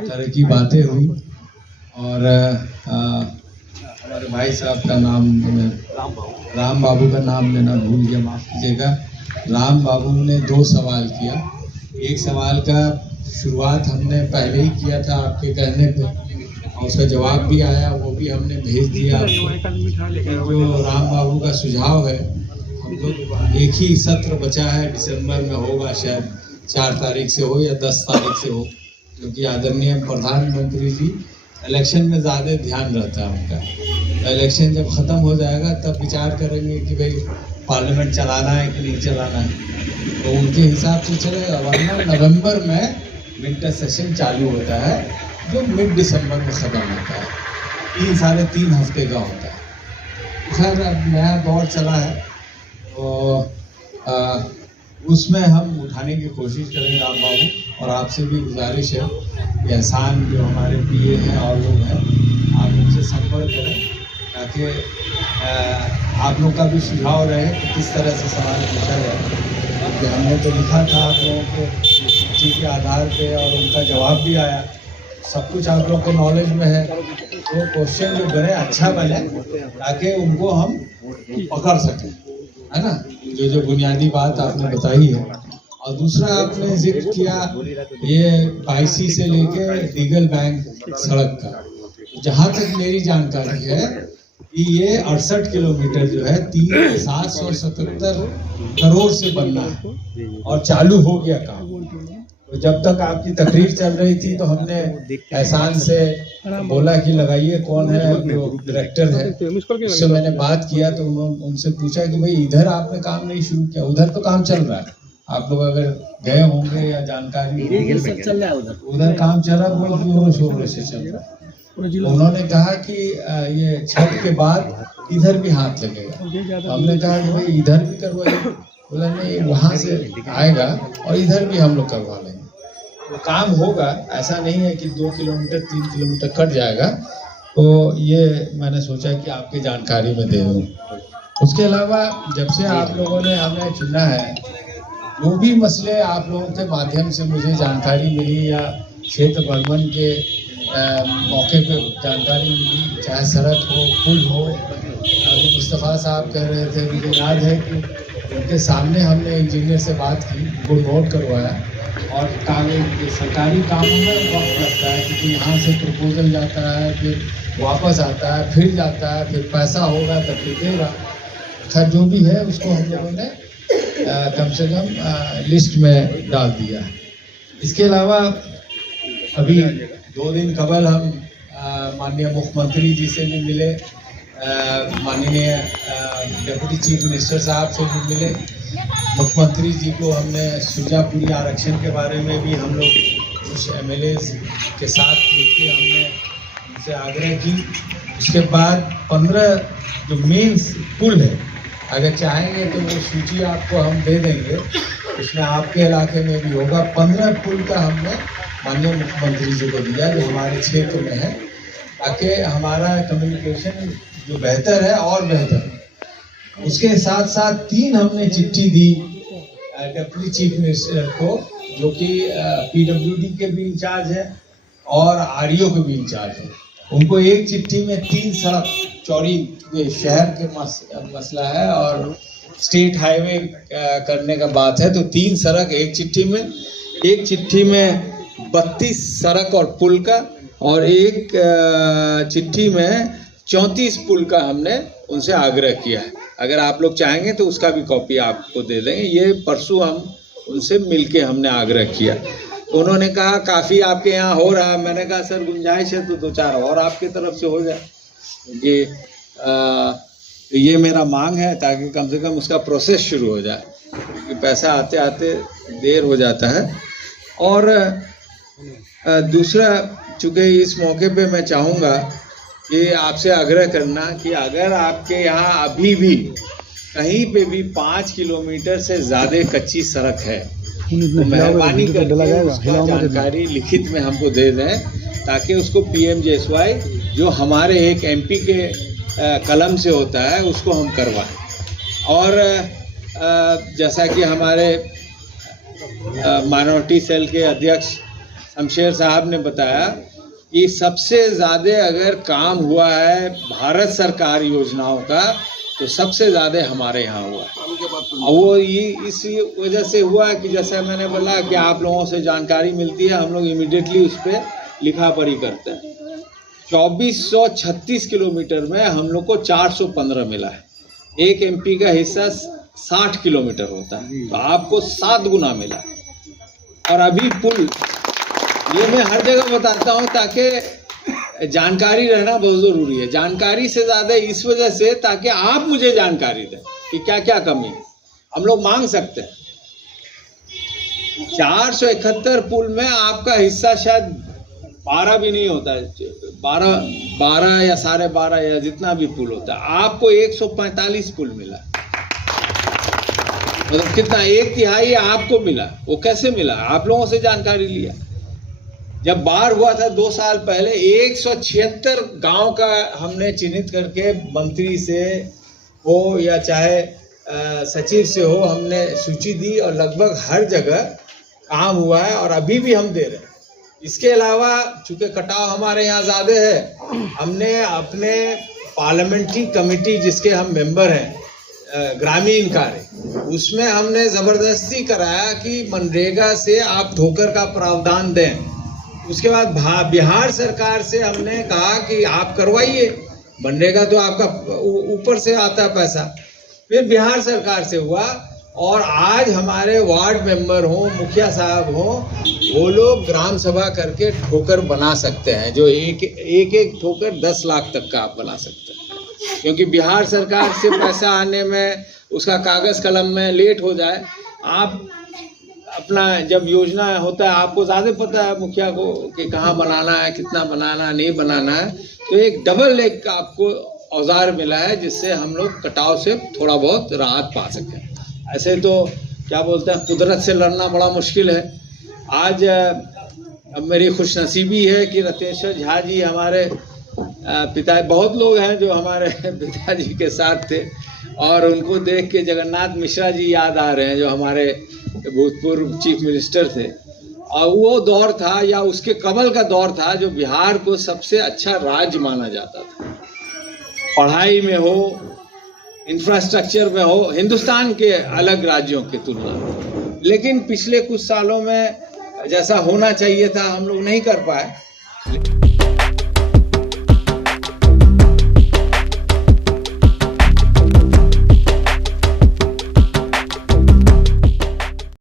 तरह की बातें हुई और हमारे भाई साहब का नाम राम बाबू का नाम लेना भूल गया, माफ़ कीजिएगा। राम बाबू ने 2 सवाल किया। एक सवाल का शुरुआत हमने पहले ही किया था आपके कहने पे और उसका जवाब भी आया, वो भी हमने भेज दिया आपको। जो राम बाबू का सुझाव है, हम लोग एक ही सत्र बचा है, दिसंबर में होगा, शायद 4 तारीख से हो या 10 तारीख से हो, क्योंकि आदरणीय प्रधानमंत्री जी इलेक्शन में ज़्यादा ध्यान रहता है उनका। इलेक्शन जब ख़त्म हो जाएगा तब विचार करेंगे कि भाई पार्लियामेंट चलाना है कि नहीं चलाना है, तो उनके हिसाब से चलेगा। वरना नवंबर में विंटर सेशन चालू होता है जो मिड दिसंबर में ख़त्म होता है, 3 साढ़े 3 हफ्ते का होता है। खैर अब नया दौर चला है तो उसमें हम उठाने की कोशिश करेंगे राम बाबू, और आपसे भी गुजारिश है कि एहसान जो हमारे पीए हैं और लोग हैं, आप उनसे संपर्क करें ताकि आप लोग का भी सुझाव रहे कि किस तरह से सवाल पूछा जाए। क्योंकि हमने तो लिखा था आप लोगों को चिट्ठी के आधार पे और उनका जवाब भी आया, सब कुछ आप लोग को नॉलेज में है। तो क्वेश्चन जो बने अच्छा बने ताकि उनको हम पकड़ सकें, है ना, जो बुनियादी बात आपने बताई है। और दूसरा आपने जिक्र किया ये बाईसी से लेके डीगल बैंक सड़क का, जहाँ तक मेरी जानकारी है कि ये 68 किलोमीटर जो है 777 करोड़ से बनना है और चालू हो गया काम। तो जब तक आपकी तकरीर चल रही थी तो हमने एहसान से बोला कि लगाइए कौन है जो डायरेक्टर है, उससे मैंने बात किया तो उनसे पूछा कि भाई इधर आपने काम नहीं शुरू किया, उधर तो काम चल रहा है, आप लोग अगर गए होंगे या जानकारी चल रहा है उधर काम चल रहा है, बहुत जोरों शोरों से चल रहा है। उन्होंने कहा कि ये छठ के बाद इधर भी हाथ लगेगा। हमने कहा कि भाई इधर भी करवाइए, बोला नहीं वहाँ से आएगा और इधर भी हम लोग करवा लेंगे। तो काम होगा, ऐसा नहीं है कि 2 किलोमीटर 3 किलोमीटर कट जाएगा। तो ये मैंने सोचा कि आपकी जानकारी में दे दूँ। उसके अलावा जब से आप लोगों ने हमें चुना है, जो भी मसले आप लोगों के माध्यम से मुझे जानकारी मिली या क्षेत्र भ्रमण के मौके पे जानकारी मिली, चाहे सड़क हो पुल हो, अभी मुस्तफ़ा साहब कह रहे थे, मुझे याद है कि उनके सामने हमने इंजीनियर से बात की, वो नोट करवाया। और सरकारी कामों में वक्त लगता है क्योंकि यहाँ से प्रपोजल जाता है, फिर वापस आता है, फिर जाता है, फिर पैसा होगा तब फिर देगा। खैर जो भी है उसको हम लोगों ने कम से कम लिस्ट में डाल दिया है। इसके अलावा अभी 2 दिन कबल हम माननीय मुख्यमंत्री जी से भी मिले, माननीय डिप्टी चीफ मिनिस्टर साहब से भी मिले। मुख्यमंत्री जी को हमने सुरजापुरी आरक्षण के बारे में भी हम लोग कुछ MLAs के साथ मिलकर हमने उनसे आग्रह की। उसके बाद 15 जो मेन पुल है, अगर चाहेंगे तो वो सूची आपको हम दे देंगे, उसमें आपके इलाके में भी होगा। 15 पुल का हमने माननीय मुख्यमंत्री जी को दिया जो हमारे क्षेत्र में है, ताकि हमारा कम्युनिकेशन जो बेहतर है और बेहतर। उसके साथ साथ 3 हमने चिट्ठी दी डिप्टी चीफ मिनिस्टर को, जो कि PWD के भी इंचार्ज है और REO के भी इंचार्ज है। उनको एक चिट्ठी में 3 सड़क चौड़ी शहर के मसला है और स्टेट हाईवे करने का बात है, तो 3 सड़क एक चिट्ठी में 32 सड़क और पुल का, और एक चिट्ठी में 34 पुल का हमने उनसे आग्रह किया है। अगर आप लोग चाहेंगे तो उसका भी कॉपी आपको दे देंगे। ये परसों हम उनसे मिलके हमने आग्रह किया। उन्होंने कहा काफ़ी आपके यहाँ हो रहा है। मैंने कहा सर गुंजाइश है तो 2-4 और आपकी तरफ से हो जाए, ये मेरा मांग है, ताकि कम से कम उसका प्रोसेस शुरू हो जाए, क्योंकि पैसा आते आते देर हो जाता है। और दूसरा, चूँकि इस मौके पे मैं चाहूँगा कि आपसे आग्रह करना कि अगर आपके यहाँ अभी भी कहीं पे भी 5 किलोमीटर से ज़्यादा कच्ची सड़क है तो मेहरबानी करके उसका जानकारी लिखित में हमको दे दें, ताकि उसको PMJSY जो हमारे एक MP के कलम से होता है उसको हम करवाएं। और जैसा कि हमारे माइनॉरिटी सेल के अध्यक्ष शमशेर साहब ने बताया कि सबसे ज़्यादा अगर काम हुआ है भारत सरकार योजनाओं का तो सबसे ज़्यादा हमारे यहाँ हुआ है। और वो ये इस वजह से हुआ है कि जैसे मैंने बोला कि आप लोगों से जानकारी मिलती है, हम लोग इमीडिएटली उस पर लिखा पढ़ी करते हैं। 2436 किलोमीटर में हम लोग को 415 मिला है। एक एमपी का हिस्सा 60 किलोमीटर होता है, तो आपको 7 गुना मिला। और अभी पुल, ये मैं हर जगह बताता हूँ ताकि जानकारी रहना बहुत ज़रूरी है। जानकारी से ज़्यादा इस वजह से ताकि आप मुझे जानकारी दें कि क्या क्या कमी है, हम लोग मांग सकते हैं। 471 पुल में आपका हिस्सा शायद 12 भी नहीं होता है, 12 या 12.5 या जितना भी पुल होता है, आपको 145 पुल मिला। मतलब कितना, 1/3 आपको मिला। वो कैसे मिला? आप लोगों से जानकारी लिया। जब बाढ़ हुआ था 2 साल पहले, 176 गांव का हमने चिन्हित करके मंत्री से हो या चाहे सचिव से हो, हमने सूची दी और लगभग हर जगह काम हुआ है और अभी भी हम दे रहे हैं। इसके अलावा चूंकि कटाव हमारे यहाँ ज़्यादा है, हमने अपने पार्लियामेंट्री कमेटी जिसके हम मेंबर हैं, ग्रामीण कार्य, उसमें हमने ज़बरदस्ती कराया कि मनरेगा से आप ठोकर का प्रावधान दें। उसके बाद बिहार सरकार से हमने कहा कि आप करवाइए, मनरेगा तो आपका ऊपर से आता है पैसा। फिर बिहार सरकार से हुआ और आज हमारे वार्ड मेंबर हों, मुखिया साहब हों, वो लोग ग्राम सभा करके ठोकर बना सकते हैं, जो एक ठोकर 10 लाख तक का आप बना सकते हैं। क्योंकि बिहार सरकार से पैसा आने में, उसका कागज़ कलम में लेट हो जाए। आप अपना जब योजना होता है, आपको ज़्यादा पता है मुखिया को कि कहाँ बनाना है, कितना बनाना है, नहीं बनाना है, तो एक डबल एक आपको औजार मिला है जिससे हम लोग कटाव से थोड़ा बहुत राहत पा सकें। ऐसे तो क्या बोलते हैं, कुदरत से लड़ना बड़ा मुश्किल है। आज अब मेरी खुशनसीबी है कि रत्नेश्वर झा जी हमारे पिता, बहुत लोग हैं जो हमारे पिताजी के साथ थे और उनको देख के जगन्नाथ मिश्रा जी याद आ रहे हैं जो हमारे भूतपूर्व चीफ मिनिस्टर थे। और वो दौर था या उसके कबल का दौर था जो बिहार को सबसे अच्छा राज्य माना जाता था, पढ़ाई में हो, इंफ्रास्ट्रक्चर में हो, हिंदुस्तान के अलग राज्यों की तुलना में। लेकिन पिछले कुछ सालों में जैसा होना चाहिए था हम लोग नहीं कर पाए।